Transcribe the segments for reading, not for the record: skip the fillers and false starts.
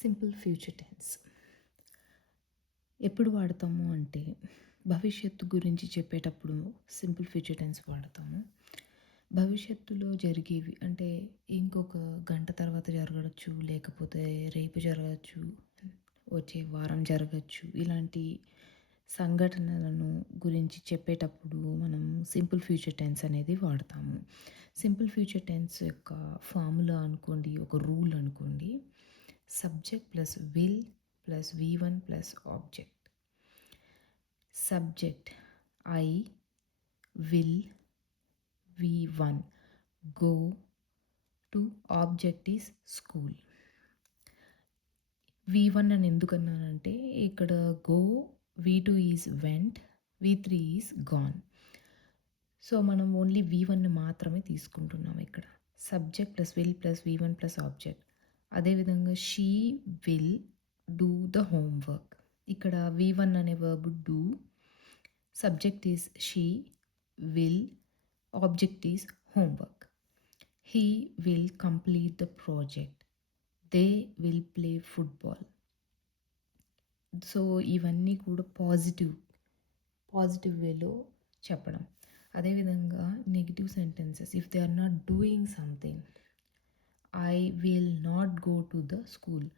Simple future tense ఎప్పుడు వాడతాము అంటే భవిష్యత్తు గురించి చెప్పేటప్పుడు సింపుల్ ఫ్యూచర్ టెన్స్ వాడతాము. భవిష్యత్తులో జరిగేవి అంటే ఇంకొక గంట తర్వాత జరగవచ్చు, లేకపోతే రేపు జరగచ్చు, వచ్చే వారం జరగచ్చు. ఇలాంటి సంఘటనలను గురించి చెప్పేటప్పుడు మనం సింపుల్ ఫ్యూచర్ టెన్స్ అనేది వాడతాము. సింపుల్ ఫ్యూచర్ టెన్స్ యొక్క ఫార్ములా అనుకోండి, ఒక రూల్ అనుకోండి. Subject plus will plus V1 plus object. Subject I will V1 go to object is school. V1 అని ఎందుకన్నానంటే ఇక్కడ go, V2 is went, V3 is gone. So మనం ఓన్లీ V1ని మాత్రమే తీసుకుంటున్నాం ఇక్కడ. Subject plus will plus V1 plus object. అదేవిధంగా she will do the homework. ఇక్కడ V1 అనే verb do, subject is she, will, object is homework. He will complete the project. They will play football. So ఇవన్నీ కూడా positive వేలో చెప్పడం. అదేవిధంగా negative sentences, if they are not doing something, I will not go to the school.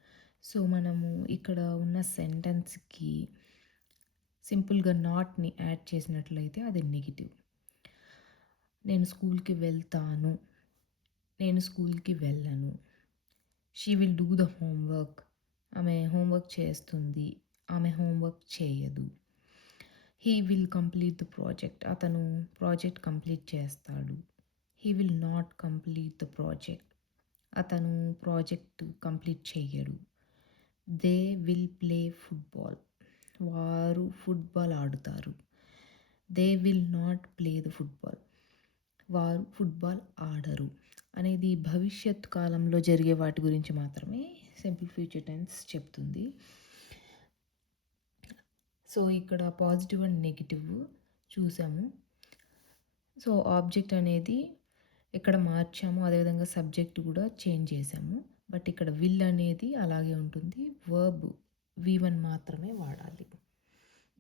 So మనము ఇక్కడ ఉన్న సెంటెన్స్కి సింపుల్గా నాట్ని add చేసినట్లయితే అది నెగిటివ్. నేను స్కూల్కి వెళ్తాను, నేను స్కూల్కి వెళ్ళను. She will do the homework, ఆమె హోంవర్క్ చేస్తుంది, ఆమె హోంవర్క్ చేయదు. He will complete the project, అతను ప్రాజెక్ట్ కంప్లీట్ చేస్తాడు. He will not complete the project, అతను ప్రాజెక్ట్ కంప్లీట్ చేయడు. దే విల్ ప్లే ఫుట్బాల్, వారు ఫుట్బాల్ ఆడుతారు. They will not play the football, వారు ఫుట్బాల్ ఆడరు. అనేది భవిష్యత్ కాలంలో జరిగే వాటి గురించి మాత్రమే సింపుల్ ఫ్యూచర్ టెన్స్ చెప్తుంది. సో ఇక్కడ పాజిటివ్ అండ్ నెగిటివ్ చూసాము. సో ఆబ్జెక్ట్ అనేది ఇక్కడ మార్చాము, అదేవిధంగా సబ్జెక్ట్ కూడా చేంజ్ చేసాము. బట్ ఇక్కడ విల్ అనేది అలాగే ఉంటుంది. వర్బ్ V1 మాత్రమే వాడాలి.